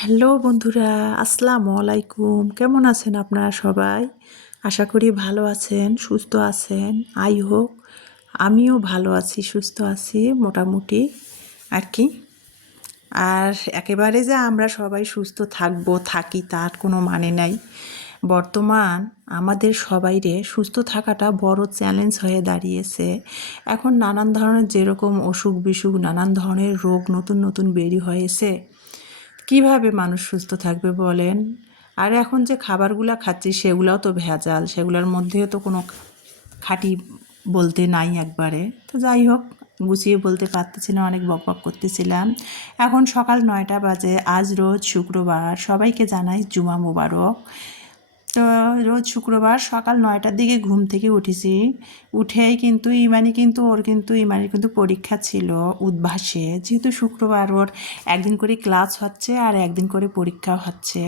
Hello বন্ধুরা, আসসালামু আলাইকুম। কেমন আছেন আপনারা সবাই? আশা করি ভালো আছেন, সুস্থ আছেন। হোক আমিও ভালো আছি, সুস্থ আছি মোটামুটি আর কি। আর একেবারে যে আমরা সবাই সুস্থ থাকি তার কোনো মানে নাই। বর্তমান আমাদের সবাইরে সুস্থ থাকাটা বড় চ্যালেঞ্জ হয়ে দাঁড়িয়েছে। এখন নানান ধরনের যেরকম অসুখ বিসুখ, নানান ধরনের রোগ নতুন নতুন বেরি হয়েছে। কিভাবে মানুষ সুস্থ থাকবে বলেন? আর এখন যে খাবারগুলা খাচ্ছি সেগুলাও তো ভেজাল, সেগুলোর মধ্যেও তো কোনো খাঁটি বলতে নাই একবারে। তো যাই হোক, গুছিয়ে বলতে পারতেছি না, অনেক বকবক করতেছিলাম। এখন সকাল 9টা বাজে, আজ রোজ শুক্রবার, সবাইকে জানাই জুমা মোবারক। তো রোজ শুক্রবার সকাল 9টার দিকে ঘুম থেকে উঠেছি। উঠেই কিন্তু ইমানির কিন্তু পরীক্ষা ছিল উদ্ভাসে, যেহেতু শুক্রবার ওর একদিন করে ক্লাস হচ্ছে আর একদিন করে পরীক্ষা হচ্ছে।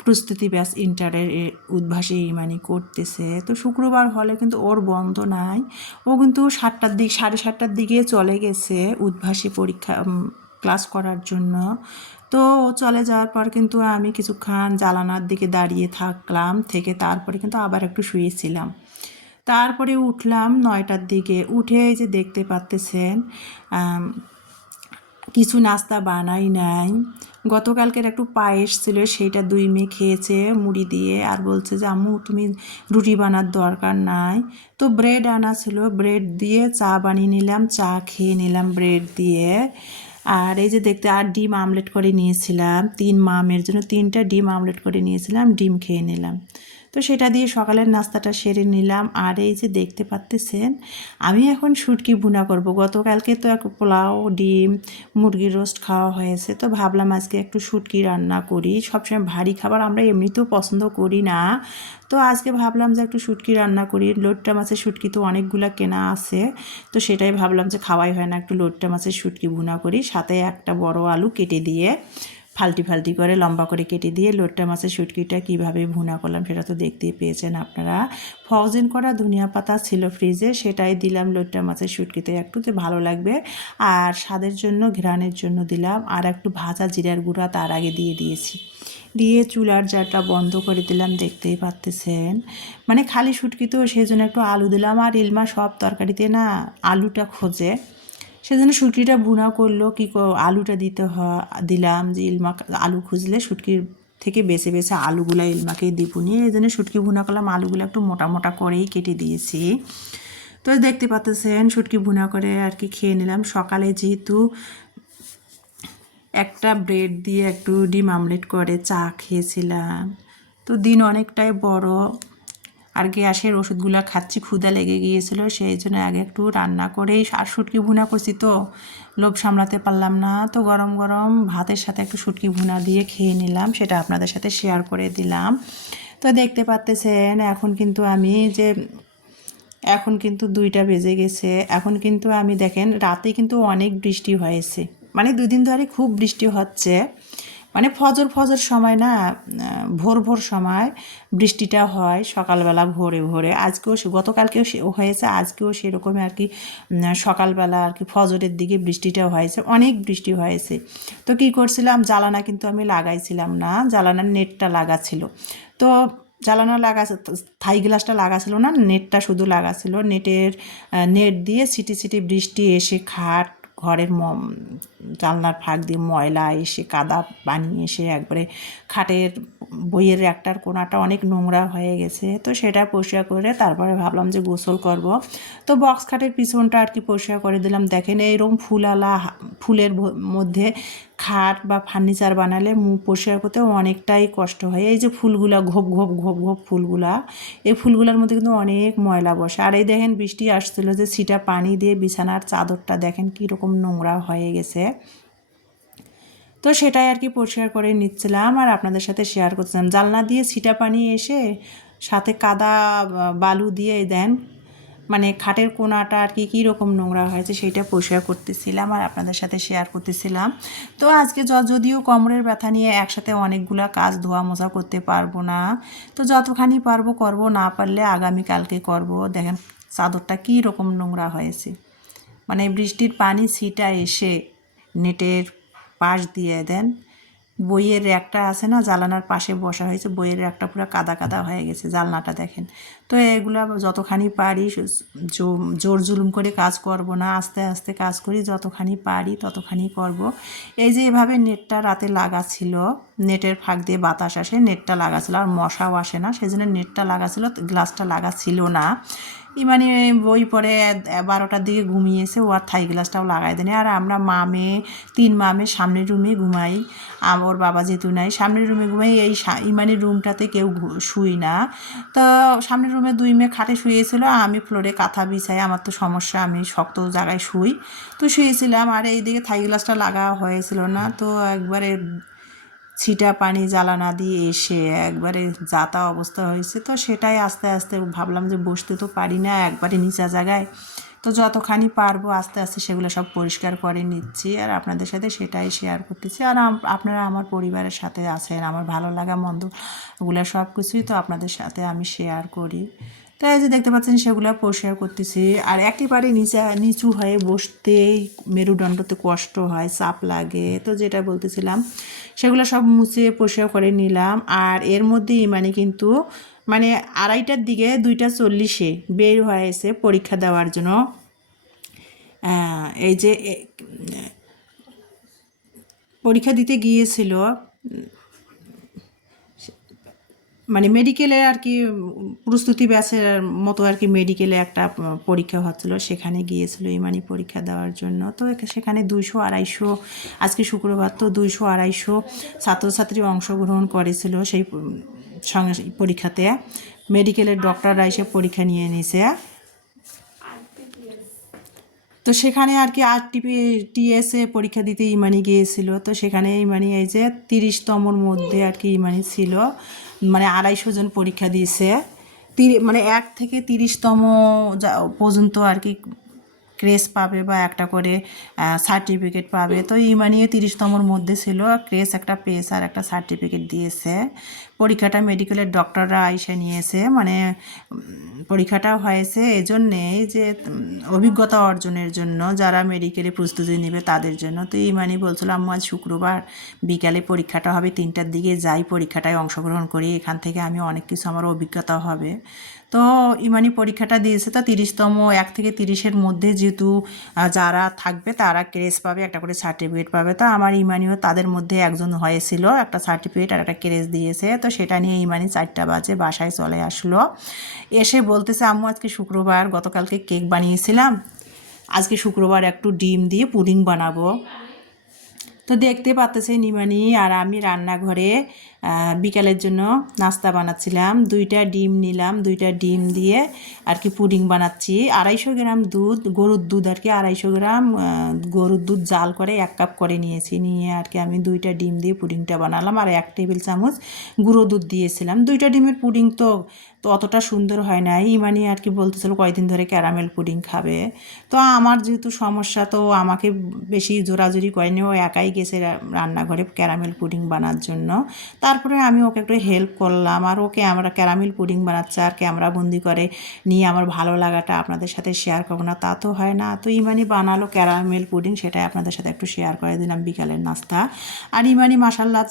প্রস্তুতি ব্যাস ইন্টারের উদ্ভাসে ইমানি করতেছে। তো শুক্রবার হলে কিন্তু ওর বন্ধ নাই। ও কিন্তু 7টার দিকে চলে গেছে উদ্ভাসী পরীক্ষা ক্লাস করার জন্য। তো ও চলে যাওয়ার পর কিন্তু আমি কিছুক্ষণ জানালার দিকে দাঁড়িয়ে থাকলাম, থেকে তারপরে কিন্তু আবার একটু শুয়েছিলাম। তারপরে উঠলাম 9টার দিকে। উঠে এই যে দেখতে পাচ্তেছেন কিছু নাস্তা বানাই নাই। গতকালকের একটু পায়েস ছিল, সেইটা 2 মেয়ে খেয়েছে মুড়ি দিয়ে, আর বলছে যে আম্মু তুমি রুটি বানার দরকার নাই। তো ব্রেড আনা ছিল, ব্রেড দিয়ে চা বানিয়ে নিলাম, চা খেয়ে নিলাম ব্রেড দিয়ে। আর এই যে দেখতে, আর ডিম আমলেট করে নিয়েছিলাম 3 মামের জন্য, 3টা ডিম আমলেট করে নিয়েছিলাম, ডিম খেয়ে নিলাম। তো সেটা দিয়ে সকালের নাস্তাটা সেরে নিলাম। আর এই যে দেখতে পাচ্তেছেন আমি এখন শুটকি ভুনা করব। গতকালকে তো এক পোলাও, ডিম, মুরগির রোস্ট খাওয়া হয়েছে, তো ভাবলাম আজকে একটু শুটকি রান্না করি। সবসময় ভারী খাবার আমরা এমনিতেও পছন্দ করি না, তো আজকে ভাবলাম যে একটু শুটকি রান্না করি। লোট্টা মাছের শুটকি তো অনেকগুলো কেনা আছে, তো সেটাই ভাবলাম যে খাওয়াই হয় না, একটু লোট্টা মাছের শুটকি ভুনা করি। সাথে একটা বড় আলু কেটে দিয়ে ফাল্টি ফাল্টি করে লম্বা করে কেটে দিয়ে লোট্টা মাছের শুটকিটা কীভাবে ভুনা করলাম সেটা তো দেখতেই পেয়েছেন আপনারা। ফ্রোজেন করা ধনিয়া পাতা ছিল ফ্রিজে, সেটাই দিলাম লোট্টা মাছের শুটকিতে, একটু যে ভালো লাগবে। আর স্বাদের জন্য, ঘ্রাণের জন্য দিলাম, আর একটু ভাজা জিরার গুঁড়া তার আগে দিয়ে দিয়েছি। দিয়ে চুলার জারটা বন্ধ করে দিলাম, দেখতেই পাচ্তেছেন। মানে খালি শুটকি তো, সেই জন্য একটু আলু দিলাম। আর ইলমা সব তরকারিতে না আলুটা খোঁজে, সেজন্য শুটকিটা ভুনা করলো কি আলুটা দিলাম, যে ইলমা আলু খুঁজলে শুটকির থেকে বেছে বেছে আলুগুলো ইলমাকে দিব নিয়ে, এই জন্য শুটকি ভুনা করলাম। আলুগুলো একটু মোটা মোটা করেই কেটে দিয়েছি। তো দেখতে পাচ্ছেন শুটকি ভুনা করে আর কি খেয়ে নিলাম। সকালে যেহেতু একটা ব্রেড দিয়ে একটু ডিম আমলেট করে চা খেয়েছিলাম, তো দিন অনেকটাই বড়। আর গ্যাসের ওষুধগুলো খাচ্ছি, ক্ষুধা লেগে গিয়েছিলো, সেই জন্য আগে একটু রান্না করেই আর শুটকি ভুনা করছি, তো লোভ সামলাতে পারলাম না। তো গরম গরম ভাতের সাথে একটু শুটকি ভুনা দিয়ে খেয়ে নিলাম, সেটা আপনাদের সাথে শেয়ার করে দিলাম। তো দেখতে পাচ্তেছেন এখন কিন্তু 2টা বেজে গেছে। এখন কিন্তু আমি দেখেন রাতে কিন্তু অনেক বৃষ্টি হয়েছে, মানে 2 দিন ধরে খুব বৃষ্টি হচ্ছে। মানে ফজর ফজর সময় না, ভোর ভোর সময় বৃষ্টিটা হয়, সকালবেলা ভোরে ভোরে। গতকালকেও হয়েছে, আজকেও সেরকমই আর কি। সকালবেলা আর কি ফজরের দিকে বৃষ্টিটা হয়েছে, অনেক বৃষ্টি হয়েছে। তো কী করছিলাম, জ্বালানা কিন্তু আমি লাগাইছিলাম না, জ্বালানার নেটটা লাগা ছিল। তো জ্বালানো লাগা, থাই গ্লাসটা লাগা ছিল না, নেটটা শুধু লাগা ছিল। নেট দিয়ে ছিটি ছিটি বৃষ্টি এসে ঘরের জানলার ফাঁক দিয়ে ময়লা এসে, কাদা পানি এসে একবারে খাটের বইয়ের একটার কোণাটা অনেক নোংরা হয়ে গেছে। তো সেটা পরিষ্কার করে তারপরে ভাবলাম যে গোসল করব। তো বক্স খাটের পিছনটা আর কি পরিষ্কার করে দিলাম। দেখেন এইরকম ফুলের মধ্যে খাট বা ফার্নিচার বানালে পরিষ্কার করতে অনেকটাই কষ্ট হয়। এই যে ফুলগুলা ঘোপ ঘোপ ঘোপ ঘোপ ফুলগুলা, এই ফুলগুলোর মধ্যে কিন্তু অনেক ময়লা বসে। আর এই দেখেন বৃষ্টি আসছিল, যে ছিটা পানি দিয়ে বিছানার চাদরটা দেখেন কীরকম নোংরা হয়ে গেছে। তো সেটাই আর কি পরিষ্কার করে নিচ্ছিলাম আর আপনাদের সাথে শেয়ার করছিলাম। জানলা দিয়ে ছিটা পানি এসে সাথে কাদা বালু দিয়ে দেন, মানে খাটের কোণাটা আর কি কীরকম নোংরা হয়েছে সেইটা পরিষ্কার করতেছিলাম আর আপনাদের সাথে শেয়ার করতেছিলাম। তো আজকে যদিও কোমরের ব্যথা নিয়ে একসাথে অনেকগুলা কাজ ধোয়া মোছা করতে পারবো না, তো যতখানি পারবো করব, না পারলে আগামীকালকে করব। দেখেন চাদরটা কীরকম নোংরা হয়েছে, মানে বৃষ্টির পানি ছিটা এসে নেটের পাশ দিয়ে বইয়ের র্যাকটা আছে না, জানালার পাশে বসা হয়েছে, বইয়ের র্যাকটা পুরো কাদা কাদা হয়ে গেছে, জানলাটা দেখেন। তো এগুলা যতখানি পারি জোর জুলুম করে কাজ করব না, আস্তে আস্তে কাজ করি, যতখানি পারি ততখানি করব। এই যে এভাবে নেটটা রাতে লাগা ছিল, নেটের ফাঁক দিয়ে বাতাস আসে, নেটটা লাগা ছিল, আর মশাও আসে না, সেই জন্য নেটটা লাগা ছিল, গ্লাসটা লাগা ছিল না। মানে বই পড়ে 12টার দিকে ঘুমিয়েছে, ও আর থাই গ্লাসটাও লাগাই দেয়নি। আর আমরা তিন মামে সামনের রুমে ঘুমাই, ওর বাবা যেহেতু নাই, সামনের রুমে ঘুমাই। এই ইমানির রুমটাতে কেউ শুই না। তো সামনের রুমে 2 মেয়ে খাটে শুয়েছিল, আমি ফ্লোরে কাঁথা বিছাই, আমার তো সমস্যা, আমি শক্ত জায়গায় শুই, তো শুয়েছিলাম। আর এইদিকে থাই গ্লাসটা লাগা হয়েছিল না, তো একবারে ছিটা পানি জ্বালানা দিয়ে এসে একবারে যাতা অবস্থা হয়েছে। তো সেটাই আস্তে আস্তে ভাবলাম যে বসতে তো পারি না একবারে নিচা জায়গায়, তো যতখানি পারবো আস্তে আস্তে সেগুলো সব পরিষ্কার করে নিচ্ছি, আর আপনাদের সাথে সেটাই শেয়ার করতেছি। আর আপনারা আমার পরিবারের সাথে আছেন, আমার ভালো লাগা মন্দগুলো সব কিছুই তো আপনাদের সাথে আমি শেয়ার করি। তো এই যে দেখতে পাচ্ছেন সেগুলো পরিষ্কার করতেছি। আর একেবারে নিচু হয়ে বসতেই মেরুদণ্ডতে কষ্ট হয়, চাপ লাগে, তো যেটা বলতেছিলাম সেগুলো সব মুছে পরিষ্কার করে নিলাম। আর এর মধ্যেই কিন্তু 2:30টার দিকে 2:40 বের হয়েছে পরীক্ষা দেওয়ার জন্য। এই যে পরীক্ষা দিতে গিয়েছিল, মেডিকেলে আর কি, প্রস্তুতি ব্যাচের মতো আর কি, মেডিকেলে একটা পরীক্ষা হচ্ছিলো, সেখানে গিয়েছিল পরীক্ষা দেওয়ার জন্য। তো সেখানে 200-250, আজকে শুক্রবার, তো 200-250 ছাত্রছাত্রী অংশগ্রহণ করেছিল সেই পরীক্ষাতে। মেডিকেলের ডক্টররা এসে পরীক্ষা নিয়ে নিছে। তো সেখানে আর কি RTPS-এ পরীক্ষা দিতে গিয়েছিল। তো সেখানে এই যে 30তমর মধ্যে আর কি ছিল, 250 জন পরীক্ষা দিয়েছে। 1 থেকে 30তম পর্যন্ত আর কি ক্রেস পাবে বা একটা করে সার্টিফিকেট পাবে। তো 30তমর মধ্যে ছিল, ক্রেস একটা পেয়েছে আর একটা সার্টিফিকেট দিয়েছে। পরীক্ষাটা মেডিকেলের ডক্টররা এসে নিয়েছে, পরীক্ষাটা হয়েছে এজন্যেই যে অভিজ্ঞতা অর্জনের জন্য, যারা মেডিকেলে প্রস্তুতি নেবে তাদের জন্য। তো বলছিল, আম্মু আজ শুক্রবার বিকালে পরীক্ষাটা হবে, 3টার দিকে যাই, পরীক্ষাটায় অংশগ্রহণ করি, এখান থেকে আমি অনেক কিছু, আমার অভিজ্ঞতা হবে। তো পরীক্ষাটা দিয়েছে। তো 30তম 1 থেকে 30-এর মধ্যে যেহেতু যারা থাকবে তারা ক্রেস পাবে, একটা করে সার্টিফিকেট পাবে। তো আমার তাদের মধ্যে একজন হয়েছিল, একটা সার্টিফিকেট আর একটা ক্রেস দিয়েছে। তো সেটা নিয়ে 4টা বাজে বাসায় চলে আসলো। এসে বলতেছে, আম্মু আজকে শুক্রবার, গতকালকে কেক বানিয়েছিলাম, আজকে শুক্রবার একটু ডিম দিয়ে পুডিং বানাবো। তো দেখতে পাচ্ছেন আর আমি রান্নাঘরে বিকালের জন্য নাস্তা বানাচ্ছিলাম। 2টা ডিম নিলাম, 2টা ডিম দিয়ে আর কি পুডিং বানাচ্ছি। 250 গ্রাম দুধ, গরুর দুধ আর কি, 250 গ্রাম গরুর দুধ জাল করে 1 কাপ করে নিয়েছি, নিয়ে আর কি আমি 2টা ডিম দিয়ে পুডিংটা বানালাম। আর 1 টেবিল চামচ গুঁড়ো দুধ দিয়েছিলাম। 2টা ডিমের পুডিং তো অতটা সুন্দর হয় নাই। আর কি বলতেছিল কয়েকদিন ধরে ক্যারামেল পুডিং খাবে। তো আমার যেহেতু সমস্যা, তো আমাকে বেশি জোরাজুরি করেনি, ও একাই গেছে রান্নাঘরে ক্যারামেল পুডিং বানার জন্য। তারপরে আমি ওকে একটু হেল্প করলাম, আর ওকে আমরা ক্যারামেল পুডিং বানাচ্ছে আর ক্যামেরাবন্দি করে নিয়ে আমার ভালো লাগাটা আপনাদের সাথে শেয়ার করবো না, তা তো হয় না। তো বানালো ক্যারামেল পুডিং, সেটাই আপনাদের সাথে একটু শেয়ার করে দিলাম বিকালের নাস্তা। আর মাশাআল্লাহ